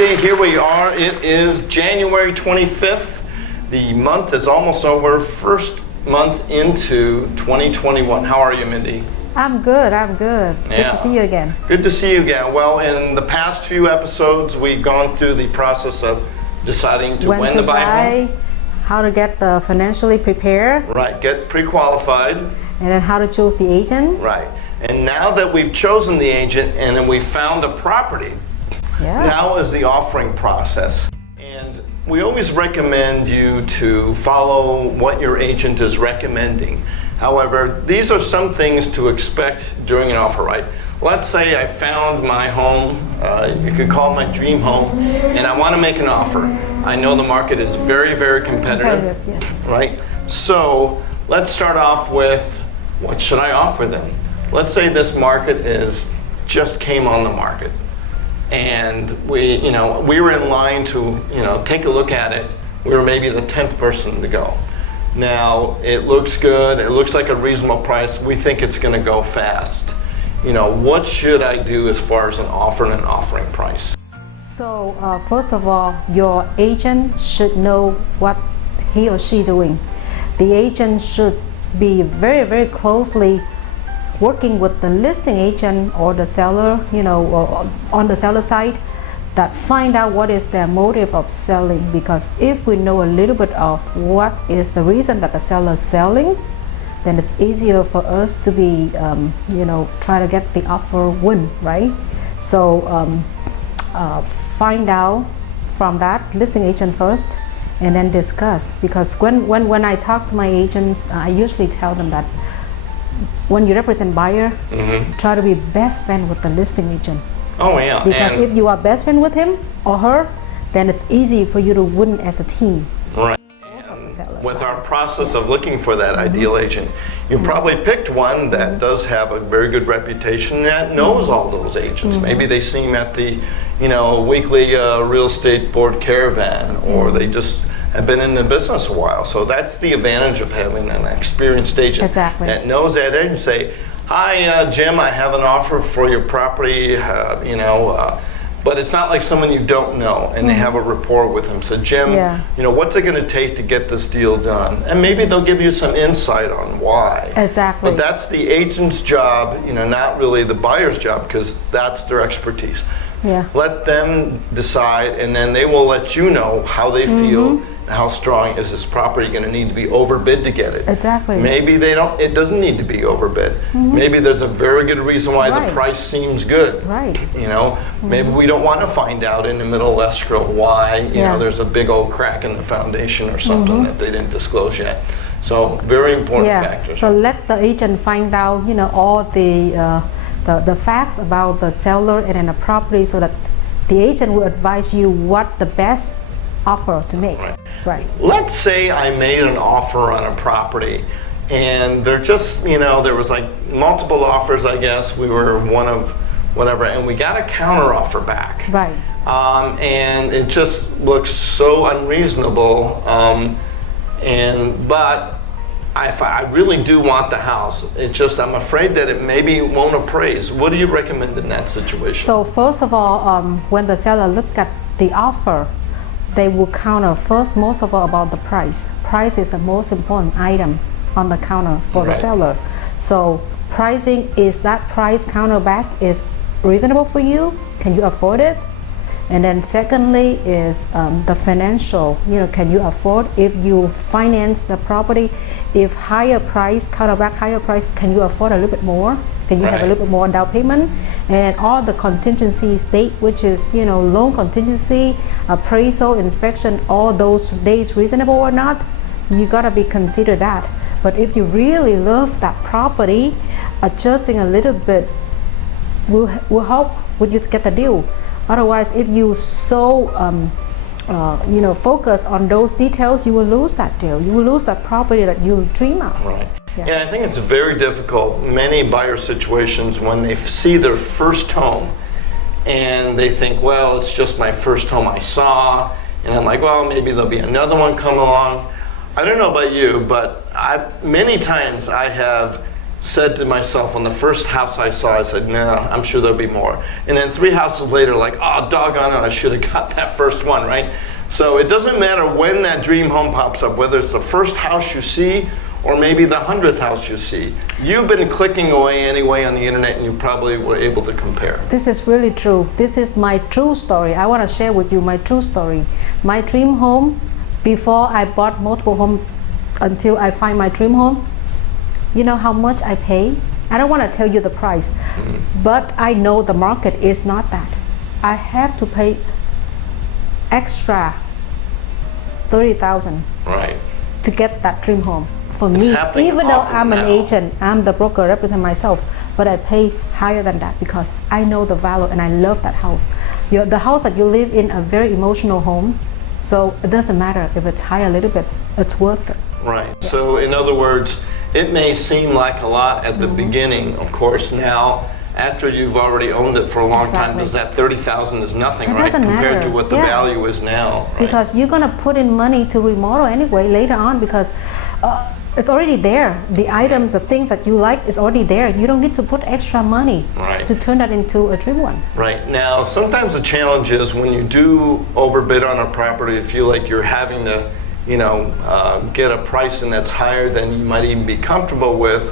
Mindy, here we are. It is January 25th. The month is almost over. First month into 2021. How are you, Mindy? I'm good. Good to see you again. Good to see you again. Well, in the past few episodes, we've gone through the process of deciding when to buy a home. How to get financially prepared. Right, get pre-qualified. And then how to choose the agent. Right. And now that we've chosen the agent and then we've found a property, now is the offering process. And we always recommend you to follow what your agent is recommending. However, these are some things to expect during an offer, right? Let's say I found my home, you could call it my dream home, and I want to make an offer. I know the market is very, very competitive, yes. Right? So let's start off with, what should I offer them? Let's say this market just came on the market, and we were in line to take a look at it. We were maybe the 10th person to go. Now it looks good. It looks like a reasonable price. We think it's going to go fast. What should I do as far as an offer and an offering price? So first of all, your agent should know what he or she doing. The agent should be very, very closely working with the listing agent or the seller, or on the seller side, that find out what is their motive of selling. Because if we know a little bit of what is the reason that the seller is selling, then it's easier for us to be, try to get the offer win, right? So find out from that listing agent first, and then discuss. Because when I talk to my agents, I usually tell them that when you represent buyer, try to be best friend with the listing agent. Oh yeah. Because if you are best friend with him or her, then it's easy for you to win as a team. Right. And with our process of looking for that ideal agent, you probably picked one that does have a very good reputation, that knows all those agents. Maybe they see him at the weekly real estate board caravan, or they just have been in the business a while. So that's the advantage of having an experienced agent that knows that agent. Say, hi Jim, I have an offer for your property, but it's not like someone you don't know and they have a rapport with him. So Jim, what's it going to take to get this deal done? And maybe they'll give you some insight on why. Exactly. But that's the agent's job, not really the buyer's job, because that's their expertise. Yeah. Let them decide, and then they will let you know how they feel. How strong is this property going to need to be overbid to get it? Exactly. Maybe it doesn't need to be overbid. Maybe there's a very good reason why the price seems good. Right. Maybe we don't want to find out in the middle of escrow why there's a big old crack in the foundation or something that they didn't disclose yet. So very important factors. So let the agent find out all the facts about the seller and then the property, so that the agent will advise you what the best offer to make. Right. Let's say I made an offer on a property, and there was like multiple offers, I guess. We were one of whatever, and we got a counter offer back. Right. And it just looks so unreasonable. But I really do want the house. It's just I'm afraid that it maybe won't appraise. What do you recommend in that situation? So first of all, when the seller look at the offer, they will counter first, most of all, about the price. Price is the most important item on the counter for the seller. So pricing, is that price counter back is reasonable for you? Can you afford it? And then secondly is the financial, can you afford? If you finance the property, if higher price, counter back higher price, can you afford a little bit more? Can you have a little bit more down payment? And all the contingencies date, which is loan contingency, appraisal, inspection, all those days reasonable or not, you gotta be consider that. But if you really love that property, adjusting a little bit will help with you to get the deal. Otherwise, if you focus on those details, you will lose that deal. You will lose that property that you dream of. Right. Yeah, I think it's very difficult. Many buyer situations, when they see their first home and they think, well, it's just my first home I saw, and I'm like, well, maybe there'll be another one come along. I don't know about you, but many times I have said to myself on the first house I saw, I said, nah, I'm sure there'll be more. And then 3 houses later, like, oh, doggone it, I should have got that first one, right? So it doesn't matter when that dream home pops up, whether it's the first house you see or maybe the 100th house you see. You've been clicking away anyway on the internet and you probably were able to compare. This is really true. This is my true story. I want to share with you my true story. My dream home, before I bought multiple homes until I find my dream home, you know how much I pay? I don't want to tell you the price, but I know the market is not that. I have to pay extra 30,000 Right. to get that dream home. For It's me, happening even though often I'm an now. agent, I'm the broker, represent myself, but I pay higher than that because I know the value and I love that house. The house that you live in, a very emotional home, so it doesn't matter if it's high a little bit, it's worth it. Right. So in other words, it may seem like a lot at the beginning, of course. Now, after you've already owned it for a long time, Exactly. does that 30,000 is nothing, It right? doesn't Compared matter. to what the Yeah. value is now, right? Because you're gonna put in money to remodel anyway later on because it's already there. The items, the things that you like is already there. You don't need to put extra money Right. to turn that into a dream one. Right. Now, sometimes the challenge is when you do overbid on a property, you feel like you're having to, get a pricing that's higher than you might even be comfortable with.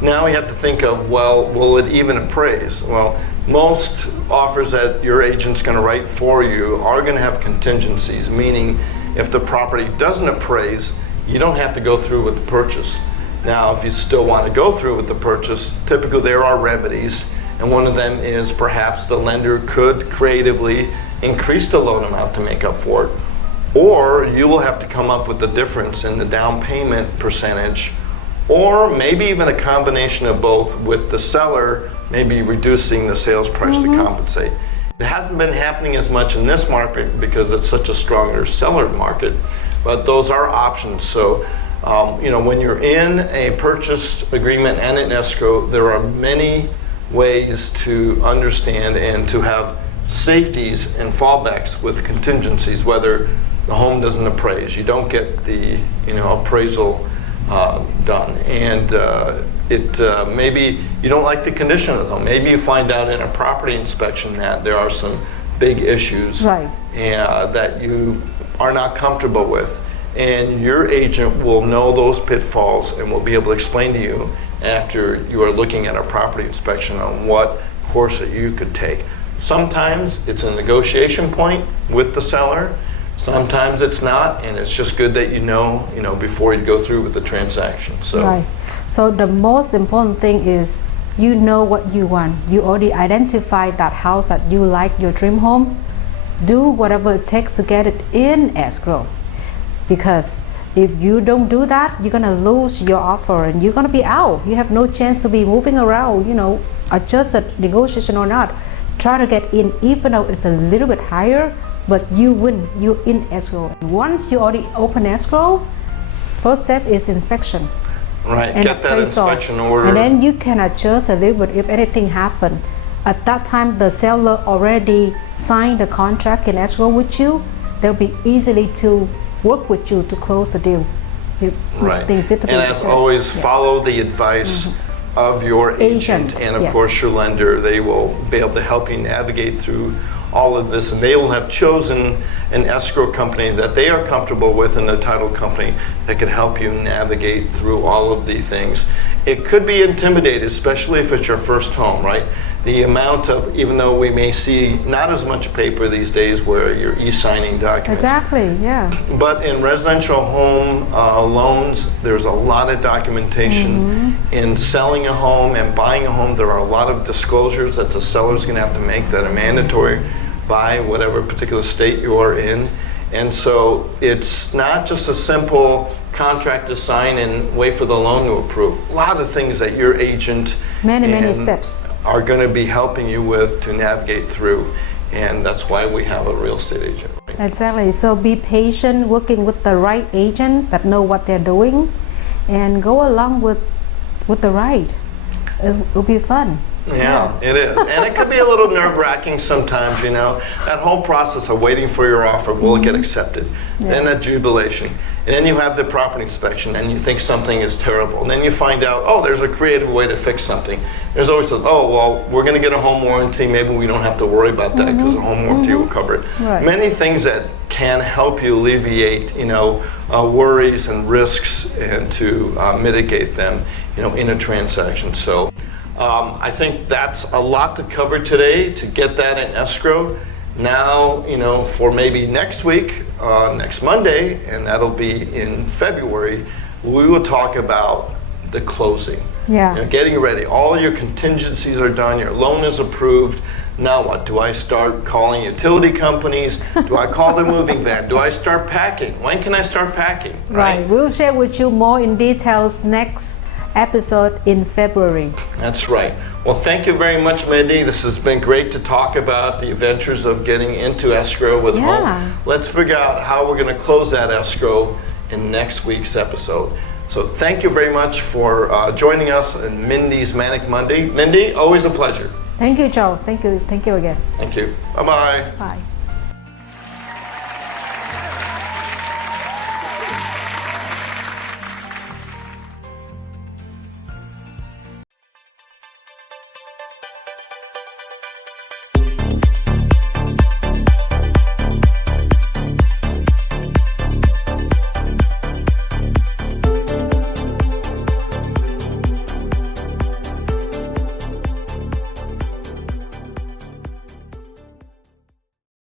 Now we have to think of, well, will it even appraise? Well, most offers that your agent's going to write for you are going to have contingencies, meaning if the property doesn't appraise, you don't have to go through with the purchase. Now, if you still want to go through with the purchase, typically there are remedies, and one of them is perhaps the lender could creatively increase the loan amount to make up for it, or you will have to come up with the difference in the down payment percentage, or maybe even a combination of both with the seller maybe reducing the sales price to compensate. It hasn't been happening as much in this market because it's such a stronger seller market, but those are options. So, when you're in a purchase agreement and an escrow, there are many ways to understand and to have safeties and fallbacks with contingencies, whether the home doesn't appraise, you don't get the appraisal done, and maybe you don't like the condition of the home. Maybe you find out in a property inspection that there are some big issues Right. that you are not comfortable with, and your agent will know those pitfalls and will be able to explain to you after you are looking at a property inspection on what course that you could take. Sometimes it's a negotiation point with the seller. Sometimes it's not, and it's just good that you know before you go through with the transaction. So, Right. So the most important thing is you know what you want. You already identified that house that you like, your dream home. Do whatever it takes to get it in escrow. Because if you don't do that, you're gonna lose your offer and you're gonna be out. You have no chance to be moving around, adjust the negotiation or not. Try to get in, even though it's a little bit higher, but you win, you're in escrow. Once you already open escrow, first step is inspection. right, And get that appraisal. inspection order. And then you can adjust a little bit if anything happened. At that time, the seller already signed the contract in escrow with you. They'll be easily to work with you to close the deal. If Right. things need to be And as adjusted. always, Yeah. follow the advice of your agent, Agent, and of yes. course your lender. They will be able to help you navigate through all of this, and they will have chosen an escrow company that they are comfortable with and the title company that can help you navigate through all of the things. It could be intimidated, especially if it's your first home, right? The amount of, even though we may see not as much paper these days where you're e-signing documents, Exactly, yeah. but in residential home loans, there's a lot of documentation. In selling a home and buying a home, there are a lot of disclosures that the seller's going to have to make that are mandatory by whatever particular state you are in. And so it's not just a simple contract to sign and wait for the loan to approve. A lot of things that your agent Many and steps. are going to be helping you with to navigate through. And that's why we have a real estate agent. Exactly. So be patient, working with the right agent that know what they're doing, and go along with the ride. It'll be fun. Yeah, it is. And it could be a little nerve-wracking sometimes, you know. That whole process of waiting for your offer, will it get accepted? Then that jubilation. And then you have the property inspection and you think something is terrible. And then you find out, oh, there's a creative way to fix something. There's always a, oh, well, we're going to get a home warranty. Maybe we don't have to worry about that because the home warranty will cover it. Right. Many things that can help you alleviate, you know, worries and risks and to mitigate them, you know, in a transaction. So I think that's a lot to cover today to get that in escrow. Now, you know, for maybe next week, next Monday, and that'll be in February, we will talk about the closing. Yeah. You know, getting ready. All your contingencies are done. Your loan is approved. Now what? Do I start calling utility companies? Do I call the moving van? Do I start packing? When can I start packing? Right. We'll share with you more in details next episode in February. That's right. Well, thank you very much, Mindy. This has been great to talk about the adventures of getting into escrow with home. Let's figure out how we're going to close that escrow in next week's episode. So thank you very much for joining us in Mindy's Manic Monday. Mindy, always a pleasure. Thank you, Charles. Thank you again. Thank you. Bye-bye. Bye.